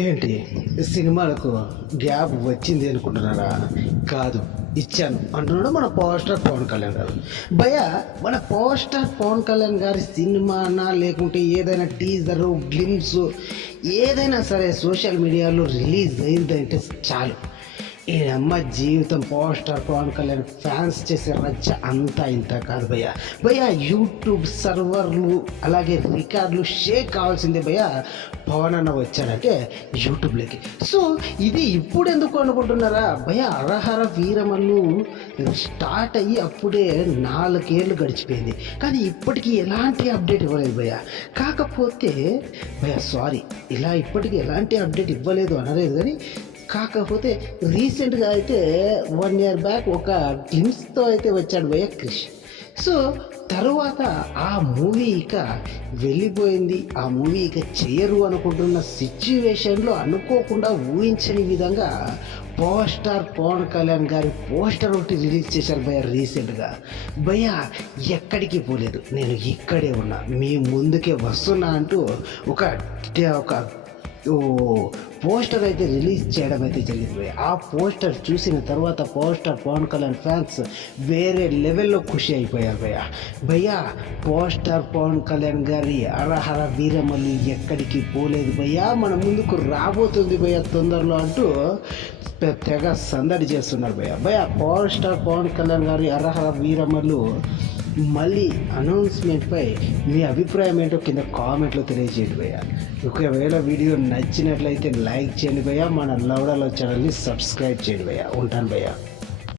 ఏంటి సినిమాలకు గ్యాప్ వచ్చింది అనుకుంటున్నారా? కాదు, ఇచ్చాను అంటున్నాడు మన పవర్ స్టార్ పవన్ కళ్యాణ్ గారు. భయ, మన పవర్ స్టార్ పవన్ కళ్యాణ్ గారి సినిమానా లేకుంటే ఏదైనా టీజరు గ్లిమ్స్ ఏదైనా సరే సోషల్ మీడియాలో రిలీజ్ అయిందంటే చాలు, ఈ అమ్మ జీవితం power star Pawan Kalyan fans చేసే రచ్చ అంతా ఇంత కాదు భయ్య. భయ్య, యూట్యూబ్ సర్వర్లు అలాగే రికార్డులు షేక్ కావాల్సిందే భయ్య. పవన్ అన్న వచ్చాడంటే యూట్యూబ్లోకి. సో ఇది ఇప్పుడు ఎందుకు అనుకుంటున్నారా భయ్య? హరహర వీరమల్లు స్టార్ట్ అయ్యి అప్పుడే 4 ఏళ్ళు గడిచిపోయింది, కానీ ఇప్పటికీ ఎలాంటి అప్డేట్ ఇవ్వలేదు భయ్య. కాకపోతే భయ్య సారీ, ఇలా ఇప్పటికీ ఎలాంటి అప్డేట్ ఇవ్వలేదు అనలేదు, కానీ కాకపోతే రీసెంట్గా అయితే 1 year బ్యాక్ ఒక గ్లిమ్స్తో అయితే వచ్చాడు భయ్య క్రిష్. సో తర్వాత ఆ మూవీ ఇక వెళ్ళిపోయింది, ఆ మూవీ ఇక చేయరు అనుకుంటున్న సిచ్యువేషన్లో అనుకోకుండా ఊహించని విధంగా పవర్ స్టార్ పవన్ కళ్యాణ్ గారి పోస్టర్ ఒకటి రిలీజ్ చేశారు భయ్య రీసెంట్గా. భయ్య ఎక్కడికి పోలేదు, నేను ఇక్కడే ఉన్నా, మీ ముందుకే వస్తున్నా అంటూ ఒక పోస్టర్ అయితే రిలీజ్ చేయడం అయితే జరిగింది. ఆ పోస్టర్ చూసిన తర్వాత power star Pawan Kalyan fans వేరే లెవెల్లో ఖుషి అయిపోయారు భయ్య. భయ్య, పవర్ స్టార్ పవన్ కళ్యాణ్ గారి హరహర వీరమల్లి ఎక్కడికి పోలేదు భయ్య, మన ముందుకు రాబోతుంది భయ్య తొందరలో అంటూ తెగ సందడి చేస్తున్నారు భయ్య. భయ్య, పవర్ స్టార్ పవన్ కళ్యాణ్ గారి హరహర వీరమల్లు మళ్ళీ అనౌన్స్మెంట్పై మీ అభిప్రాయం ఏంటో కింద కామెంట్లో తెలియజేయండి భయ్య. ఒకవేళ వీడియో నచ్చినట్లయితే లైక్ చేయండి భయ్య, మన లౌడాలో ఛానల్ని సబ్స్క్రైబ్ చేయండి భయ్య. ఉంటాను భయ్య.